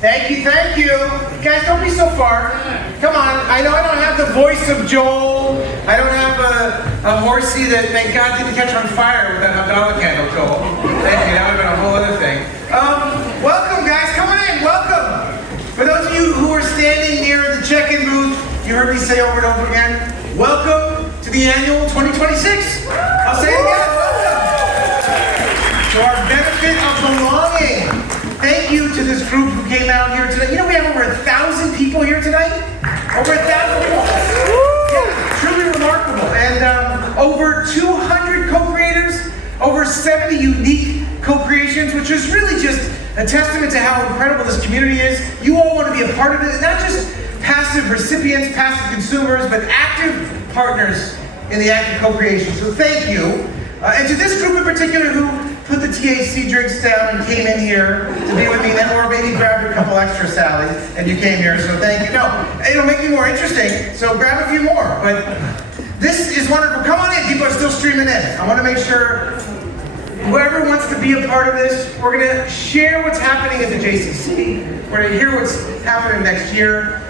Thank you, thank you. Guys, don't be so far. Come on, I know I don't have the voice of Joel. I don't have a horsey that, thank God, didn't catch on fire with that Havdalah candle, Joel. Thank you, that would have been a whole other thing. Welcome, guys, come on in, welcome. For those of you who are standing near the check-in booth, you heard me say over and over again, welcome to the annual 2026. I'll say it again, welcome. To our benefit of belonging. Thank you to this group who came out here today. You know, we have over 1,000 people here tonight. Over 1,000 people. Yeah, truly remarkable. And over 200 co-creators, over 70 unique co-creations, which is really just a testament to how incredible this community is. You all want to be a part of it, not just passive recipients, passive consumers, but active partners in the act of co-creation. So thank you. And to this group in particular who put the THC drinks down and came in here to be with me, or maybe grabbed a couple extra, Sally, and you came here, so thank you. No, it'll make me more interesting, so grab a few more. But this is wonderful. Come on in, people are still streaming in. I want to make sure whoever wants to be a part of this, we're going to share what's happening at the JCC. We're going to hear what's happening next year.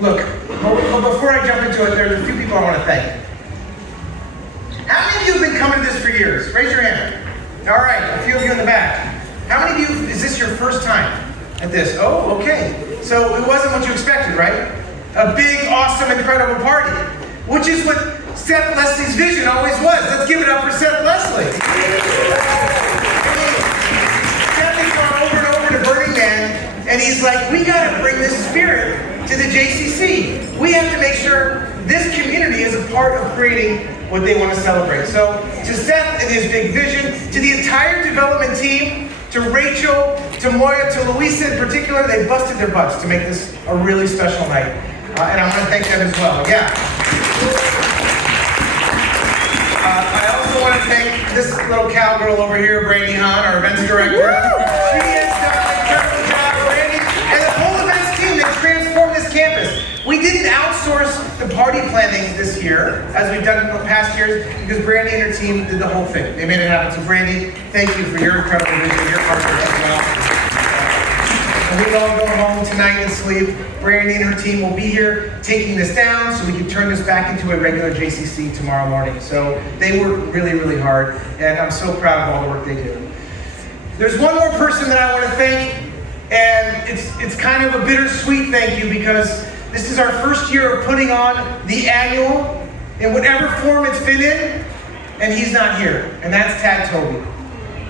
Look, before I jump into it, there's a few people I want to thank. How many of you have been coming to this for years? Raise your hand. All right, a few of you in the back. How many of you, is this your first time at this? Oh, okay. So it wasn't what you expected, right? A big, awesome, incredible party, which is what Seth Leslie's vision always was. Let's give it up for Seth Leslie. Seth has gone over and over to Burning Man, and he's like, we gotta bring this spirit to the JCC. We have to make sure this community is a part of creating what they want to celebrate. So to Seth and his big vision, to the entire development team, to Rachel, to Moya, to Louisa in particular, they busted their butts to make this a really special night. And I want to thank them as well. Yeah. I also want to thank this little cowgirl over here, Brandy Hahn, our events director. She has done an incredible job, Brandy, and the whole events team that transformed this campus. We didn't outsource the party planning this year, as we've done in the past years, because Brandy and her team did the whole thing. They made it happen. So Brandy, thank you for your incredible vision, your hard work as well. And we all go home tonight and sleep. Brandy and her team will be here taking this down so we can turn this back into a regular JCC tomorrow morning. So they work really, really hard, and I'm so proud of all the work they do. There's one more person that I want to thank, and it's kind of a bittersweet thank you because this is our first year of putting on the annual in whatever form it's been in, and he's not here, and that's Tad Toby.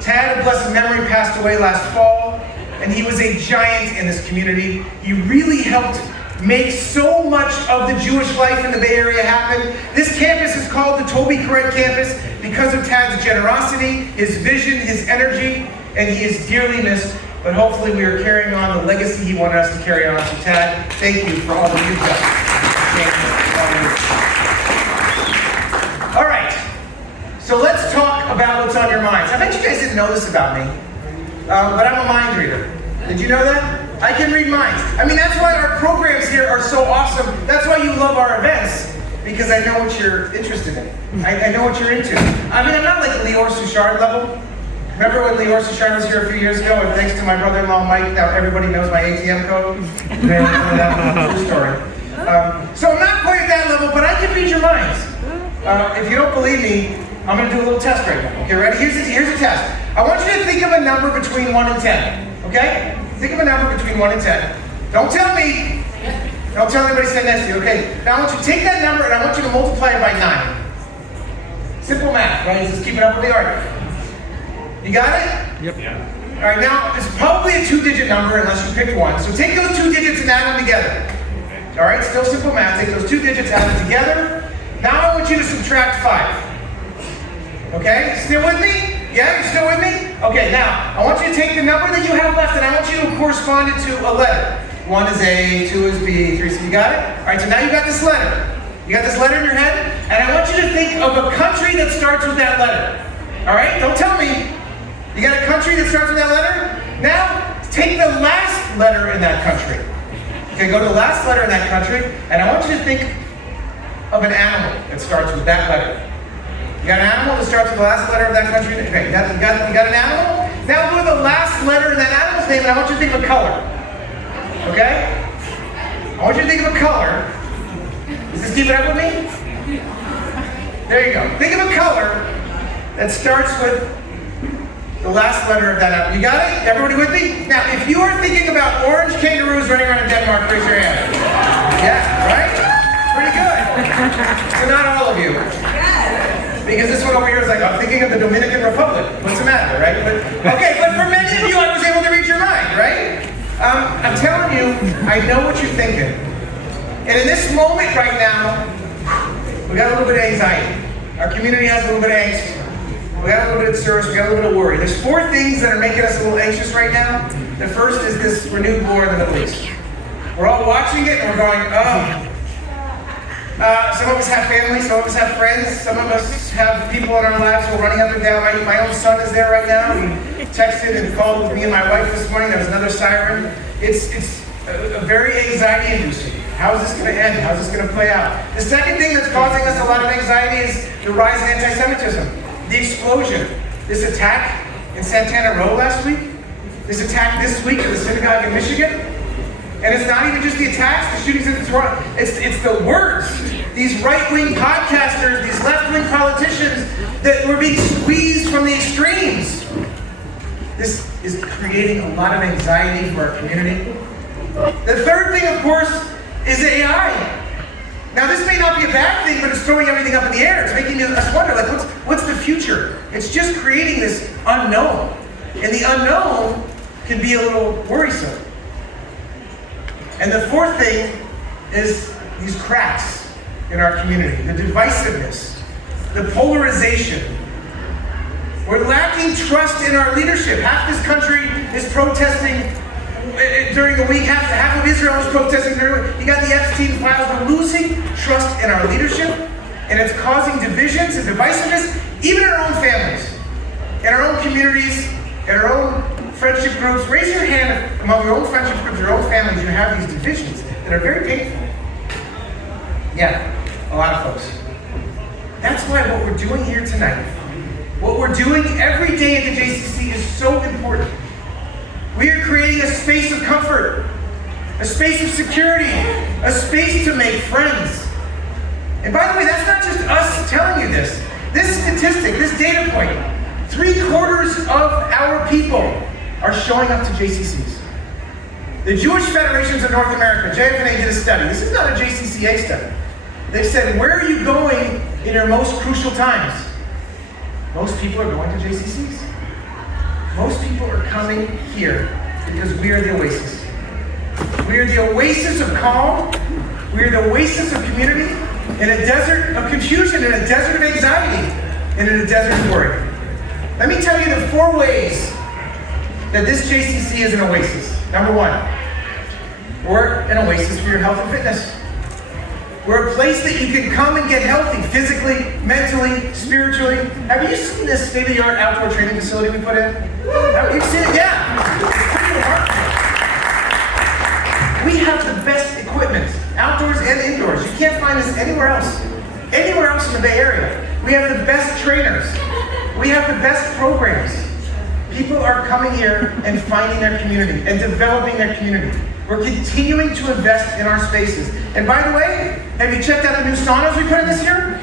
Tad, of blessed memory, passed away last fall, and he was a giant in this community. He really helped make so much of the Jewish life in the Bay Area happen. This campus is called the Toby Correct Campus because of Tad's generosity, his vision, his energy, and he is dearly missed. But hopefully we are carrying on the legacy he wanted us to carry on. So Tad, thank you for all that you've done. All right, so let's talk about what's on your minds. I bet you guys didn't know this about me, but I'm a mind reader. Did you know that? I can read minds. I mean, that's why our programs here are so awesome. That's why you love our events, because I know what you're interested in. I know what you're into. I mean, I'm not like Lior Suchard level. Remember when Lior Suchard was here a few years ago, and thanks to my brother-in-law Mike, now everybody knows my ATM code? True story. So I'm not quite at that level, but I can read your minds. If you don't believe me, I'm going to do a little test right now. Okay, ready? Here's a test. I want you to think of a number between 1 and 10. Okay? Think of a number between 1 and 10. Don't tell me. Don't tell anybody sitting next to you. Okay? Now I want you to take that number and I want you to multiply it by 9. Simple math, right? Just keep it up with the art. You got it? Yep. Yeah. All right, now it's probably a 2-digit number unless you picked one. So take those 2 digits and add them together. All right, still simple math. Take those 2 digits, add them together. Now I want you to subtract 5. Okay, still with me? Yeah, you still with me? Okay, now I want you to take the number that you have left and I want you to correspond it to a letter. 1 is A, 2 is B, 3 is C. You got it? All right, so now you got this letter. You got this letter in your head, and I want you to think of a country that starts with that letter. All right, don't tell me. You got a country that starts with that letter? Now, take the last letter in that country. Okay, go to the last letter in that country, and I want you to think of an animal that starts with that letter. You got an animal that starts with the last letter of that country? Okay, you got an animal? Now go to the last letter in that animal's last name, and I want you to think of a color. Okay? I want you to think of a color. Is this keeping up with me? There you go. Think of a color that starts with the last letter of that alphabet. You got it? Everybody with me? Now, if you are thinking about orange kangaroos running around in Denmark, raise your hand. Yeah, right? Pretty good. So not all of you. Because this one over here is like, I'm thinking of the Dominican Republic. What's the matter, right? But for many of you, I was able to read your mind, right? I'm telling you, I know what you're thinking. And in this moment right now, we got a little bit of anxiety. Our community has a little bit of angst. We got a little bit of stress, we got a little bit of worry. There's 4 things that are making us a little anxious right now. The first is this renewed war in the Middle East. We're all watching it and we're going, oh. Some of us have families, some of us have friends, some of us have people in our lives who are running up and down. My own son is there right now. He texted and called with me and my wife this morning. There was another siren. It's a very anxiety-inducing. How is this going to end? How is this going to play out? The second thing that's causing us a lot of anxiety is the rise in anti-Semitism. The explosion. This attack in Santana Row last week. This attack this week at the synagogue in Michigan. And it's not even just the attacks, the shootings in Toronto. It's the words. These right-wing podcasters, these left-wing politicians that were being squeezed from the extremes. This is creating a lot of anxiety for our community. The third thing, of course, is AI. Now, this may not be a bad thing, but it's throwing everything up in the air. It's making us wonder, like, what's the future? It's just creating this unknown. And the unknown can be a little worrisome. And the fourth thing is these cracks in our community, the divisiveness, the polarization. We're lacking trust in our leadership. Half this country is protesting during the week. Half of Israel is protesting during the week. You got the Epstein files. We're losing trust in our leadership, and it's causing divisions and divisiveness, even in our own families, in our own communities, in our own friendship groups. Raise your hand among your own friendship groups, your own families, you have these divisions that are very painful. Yeah, a lot of folks. That's why what we're doing here tonight, what we're doing every day at the JCC is so important. We are creating a space of comfort, a space of security, a space to make friends. And by the way, that's not just us telling you this. This statistic, this data point, 3/4 of our people are showing up to JCCs. The Jewish Federations of North America, JFNA, did a study. This is not a JCCA study. They said, where are you going in your most crucial times? Most people are going to JCCs. Most people are coming here because we are the oasis. We are the oasis of calm. We are the oasis of community in a desert of confusion, in a desert of anxiety, and in a desert of worry. Let me tell you the 4 ways that this JCC is an oasis. Number 1, we're an oasis for your health and fitness. We're a place that you can come and get healthy, physically, mentally, spiritually. Have you seen this state-of-the-art outdoor training facility we put in? You've seen it? Yeah. We have the best equipment, outdoors and indoors. You can't find this anywhere else in the Bay Area. We have the best trainers. We have the best programs. People are coming here and finding their community and developing their community. We're continuing to invest in our spaces. And by the way, have you checked out the new saunas we put in this year?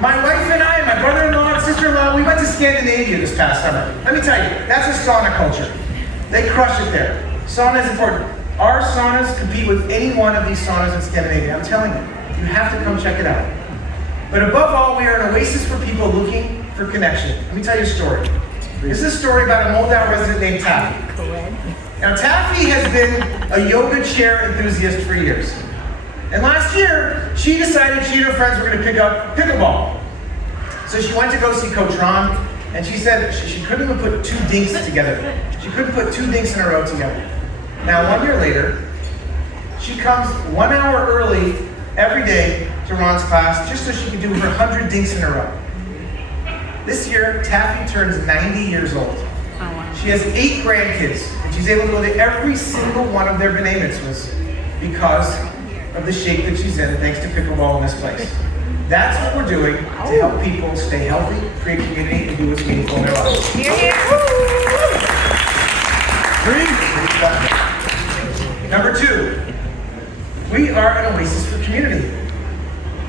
My wife and I, and my brother-in-law and sister-in-law, we went to Scandinavia this past summer. Let me tell you, that's a sauna culture. They crush it there. Sauna is important. Our saunas compete with any one of these saunas in Scandinavia. I'm telling you, you have to come check it out. But above all, we are an oasis for people looking for connection. Let me tell you a story. This is a story about a Moldau resident named Taffy. Now, Taffy has been a yoga chair enthusiast for years. And last year, she decided she and her friends were going to pick up pickleball. So she went to go see Coach Ron, and she said she couldn't even put 2 dinks together. She couldn't put 2 dinks in a row together. Now, 1 year later, she comes 1 hour early every day to Ron's class just so she could do her 100 dinks in a row. This year, Taffy turns 90 years old. She has 8 grandkids, and she's able to go to every single one of their B'nai Mitzvahs because of the shape that she's in, thanks to pickleball in this place. That's what we're doing to help people stay healthy, create community, and do what's meaningful in their lives. Number 2, we are an oasis for community.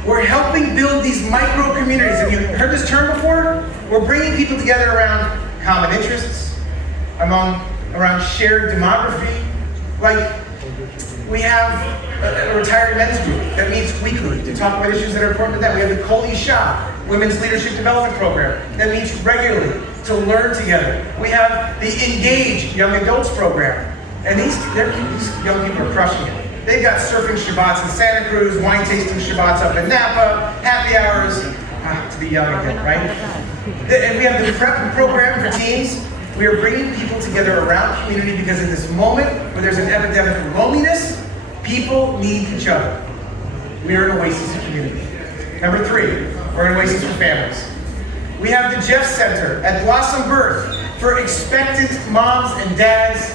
We're helping build these micro communities. Have you heard this term before? We're bringing people together around common interests, around shared demography. Like, we have a retired men's group that meets weekly to talk about issues that are important to them. We have the Coley Shop, Women's Leadership Development Program, that meets regularly to learn together. We have the Engage Young Adults Program. And these young people are crushing it. They've got surfing Shabbats in Santa Cruz, wine tasting Shabbats up in Napa, happy hours, to be young again, right? And we have the prep program for teens. We are bringing people together around community because in this moment where there's an epidemic of loneliness, people need each other. We are an oasis of community. Number 3, we're an oasis for families. We have the Jeff Center at Blossom Birth for expectant moms and dads,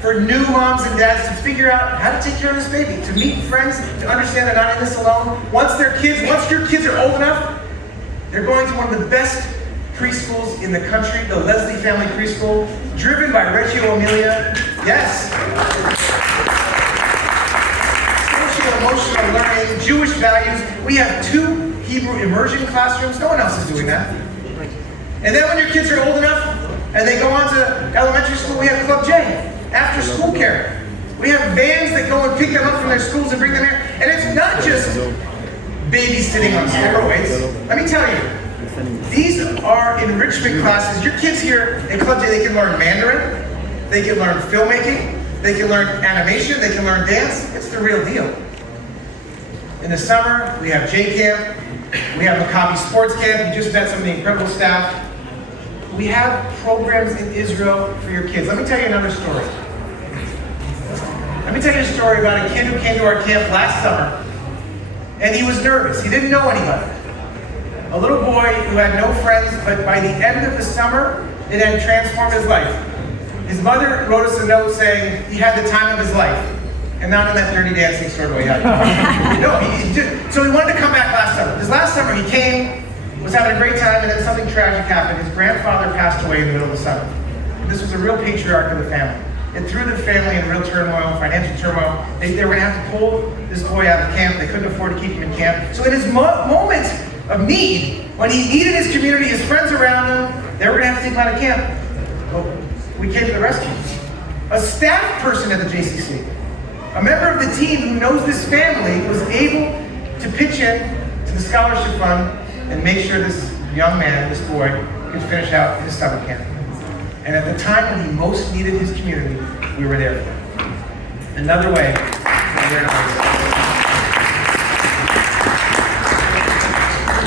for new moms and dads to figure out how to take care of this baby, to meet friends, to understand they're not in this alone. Once your kids are old enough, they're going to one of the best preschools in the country, the Leslie Family Preschool, driven by Reggio Emilia. Yes. Social emotional learning, Jewish values. We have 2 Hebrew immersion classrooms. No one else is doing that. And then when your kids are old enough and they go on to elementary school, we have Club J. After school care. We have vans that go and pick them up from their schools and bring them here. And it's not just babysitting on steroids. Let me tell you, these are enrichment classes. Your kids here at Club J, they can learn Mandarin, they can learn filmmaking, they can learn animation, they can learn dance. It's the real deal. In the summer, we have J Camp, we have Maccabi Sports Camp. You just met some of the incredible staff. We have programs in Israel for your kids. Let me tell you another story. Let me tell you a story about a kid who came to our camp last summer, and he was nervous. He didn't know anybody. A little boy who had no friends, but by the end of the summer, it had transformed his life. His mother wrote us a note saying he had the time of his life, and not in that dirty dancing sort of way. No, so he wanted to come back last summer. Because last summer he came, was having a great time, and then something tragic happened. His grandfather passed away in the middle of the summer. This was a real patriarch of the family. It threw the family in real turmoil, financial turmoil. They were going to have to pull this boy out of camp. They couldn't afford to keep him in camp. So in his moment of need, when he needed his community, his friends around him, they were going to have to take him out of camp. Well, we came to the rescue. A staff person at the JCC, a member of the team who knows this family, was able to pitch in to the scholarship fund and make sure this young man, this boy, could finish out his summer camp. And at the time when he most needed his community, we were there for him. Another way, we're an oasis.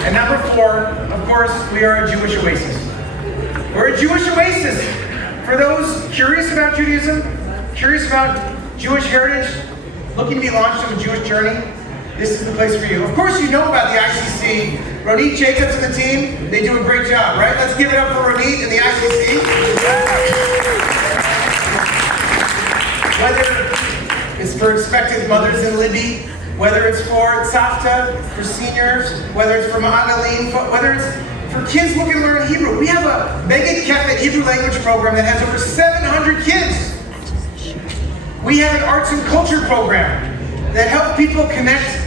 And number 4, of course, we are a Jewish oasis. We're a Jewish oasis for those curious about Judaism, curious about Jewish heritage, looking to be launched on a Jewish journey. This is the place for you. Of course you know about the ICC. Ronit Jacobs and the team, they do a great job, right? Let's give it up for Ronit and the ICC. Whether it's for expectant mothers in Libby, whether it's for Tzafta, for seniors, whether it's for Ma'analim, whether it's for kids looking to learn Hebrew. We have a Mega Kefet Hebrew language program that has over 700 kids. We have an arts and culture program that helps people connect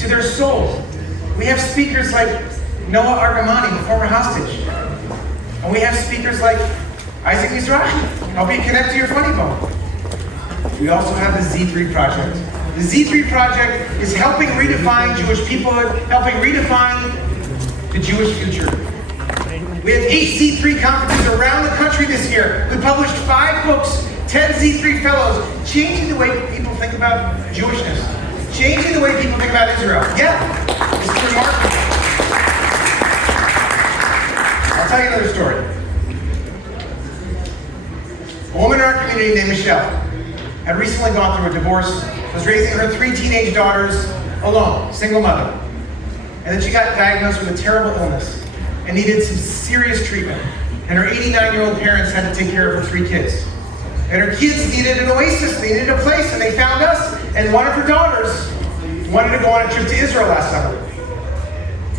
to their souls. We have speakers like Noah Argamani, the former hostage. And we have speakers like Isaac Mizrahi, help you connect to your funny bone. We also have the Z3 Project. The Z3 Project is helping redefine Jewish peoplehood, helping redefine the Jewish future. We have 8 Z3 conferences around the country this year. We published 5 books, 10 Z3 fellows, changing the way people think about Jewishness, changing the way people think about Israel. Yeah, it's remarkable. I'll tell you another story. A woman in our community named Michelle had recently gone through a divorce, was raising her 3 teenage daughters alone, single mother. And then she got diagnosed with a terrible illness and needed some serious treatment. And her 89-year-old parents had to take care of her 3 kids. And her kids needed an oasis, they needed a place, and they found us. And one of her daughters wanted to go on a trip to Israel last summer.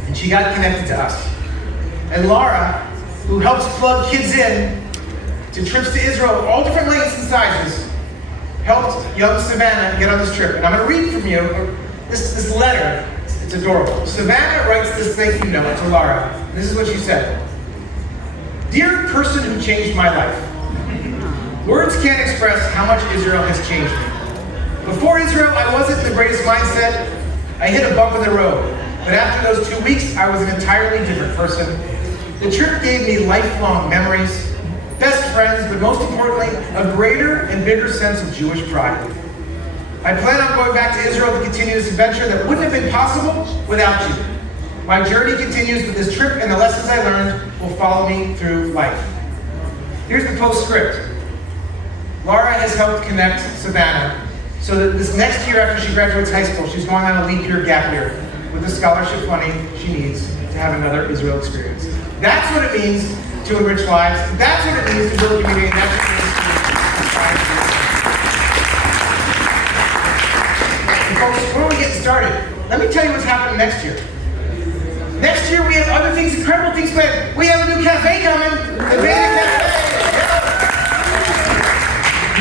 And she got connected to us. And Laura, who helps plug kids in, to trips to Israel, all different lengths and sizes, helped young Savannah get on this trip. And I'm going to read from you this letter. It's adorable. Savannah writes this thank you note to Laura. This is what she said. Dear person who changed my life, words can't express how much Israel has changed me. Before Israel, I wasn't in the greatest mindset. I hit a bump in the road. But after those 2 weeks, I was an entirely different person. The trip gave me lifelong memories, best friends, but most importantly, a greater and bigger sense of Jewish pride. I plan on going back to Israel to continue this adventure that wouldn't have been possible without you. My journey continues, but this trip and the lessons I learned will follow me through life. Here's the postscript. Laura has helped connect Savannah so that this next year after she graduates high school, she's going on a leap year gap year with the scholarship funding she needs to have another Israel experience. That's what it means to enrich lives. That's what it means to build community. And that's what it means to inspire people. And folks, before we get started, let me tell you what's happening next year. Next year we have other things, incredible things planned. We have a new cafe coming. The Bodner Cafe.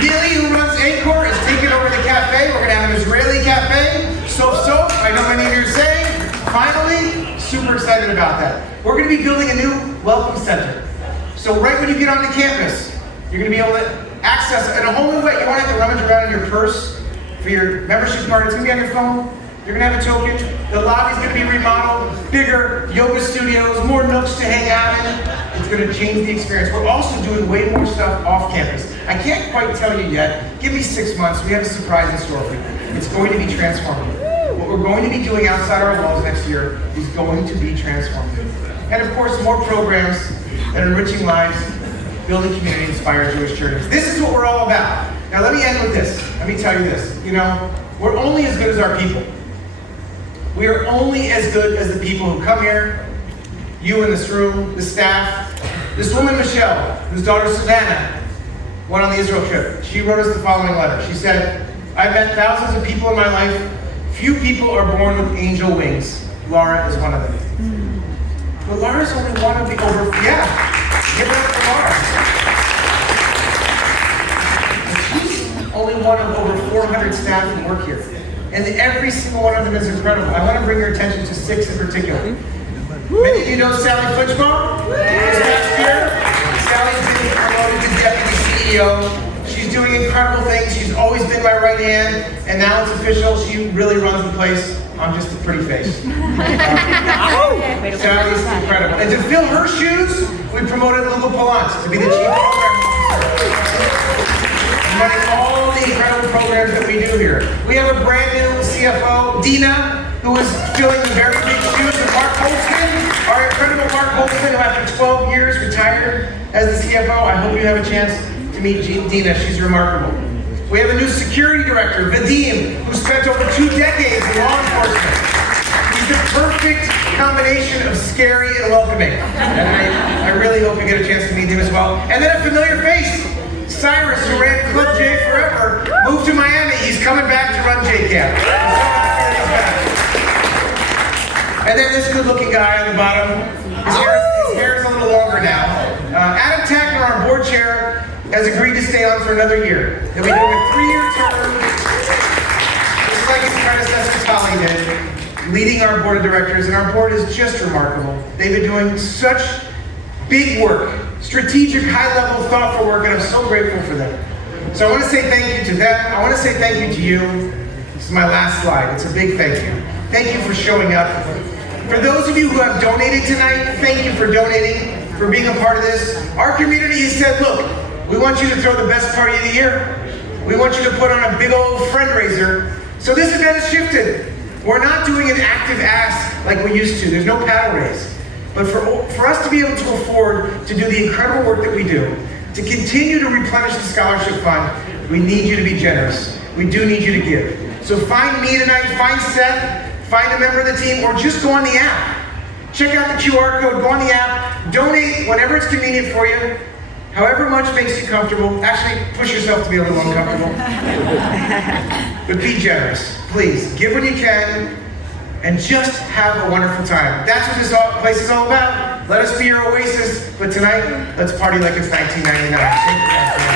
Neely, who runs Anchor, is taking over the cafe. We're going to have an Israeli cafe. Soap. I know many of you are saying. Finally, super excited about that. We're going to be building a new welcome center. So right when you get onto campus, you're going to be able to access it in a whole new way. You won't have to rummage around in your purse for your membership card. It's going to be on your phone. You're going to have a token. The lobby's going to be remodeled, bigger yoga studios, more nooks to hang out in. It's going to change the experience. We're also doing way more stuff off campus. I can't quite tell you yet. Give me 6 months. We have a surprise in store for you. It's going to be transformative. What we're going to be doing outside our walls next year is going to be transformative. And of course, more programs that are enriching lives, building community, inspire Jewish churches. This is what we're all about. Now let me end with this. Let me tell you this. You know, we're only as good as our people. We are only as good as the people who come here, you in this room, the staff. This woman, Michelle, whose daughter Savannah went on the Israel trip, she wrote us the following letter. She said, I've met thousands of people in my life. Few people are born with angel wings. Laura is one of them. But Laura's only one of the over, give it up for Laura. But she's only one of over 400 staff who work here. And every single one of them is incredible. I want to bring your attention to 6 in particular. Many of you know Sally Futchbaum. This last year, Sally's been promoted to Deputy CEO. She's doing incredible things. She's always been my right hand. And now it's official. She really runs the place. I'm just a pretty face. Sally's incredible. And to fill her shoes, we promoted Lulu Palant to be the chief program officer. Running all the incredible programs that we do here. We have a brand new CFO, Dina, who is filling the very big shoes of Mark Holtzman, our incredible Mark Holtzman, who after 12 years retired as the CFO. I hope you have a chance to meet Dina. She's remarkable. We have a new security director, Vadim, who spent over 2 decades in law enforcement. He's the perfect combination of scary and welcoming. And I really hope you get a chance to meet him as well. And then a familiar face, Cyrus, who ran Club J forever, moved to Miami. He's coming back to run J-Camp. And then this good-looking guy on the bottom. His hair is a little longer now. Adam Tackner, our board chair, has agreed to stay on for another year. He'll be doing a 3-year term, just like his predecessor Tali did, leading our board of directors. And our board is just remarkable. They've been doing such big work. Strategic, high-level, thoughtful work, and I'm so grateful for them. So I want to say thank you to them. I want to say thank you to you. This is my last slide. It's a big thank you. Thank you for showing up. For those of you who have donated tonight, thank you for donating, for being a part of this. Our community has said, look, we want you to throw the best party of the year. We want you to put on a big old fundraiser. So this event has shifted. We're not doing an active ask like we used to. There's no paddle race. But for us to be able to afford to do the incredible work that we do, to continue to replenish the scholarship fund, we need you to be generous. We do need you to give. So find me tonight, find Seth, find a member of the team, or just go on the app. Check out the QR code, go on the app, donate whenever it's convenient for you, however much makes you comfortable. Actually, push yourself to be a little uncomfortable. But be generous, please. Give when you can. And just have a wonderful time. That's what this place is all about. Let us be your oasis. But tonight, let's party like it's 1999. Thank you guys.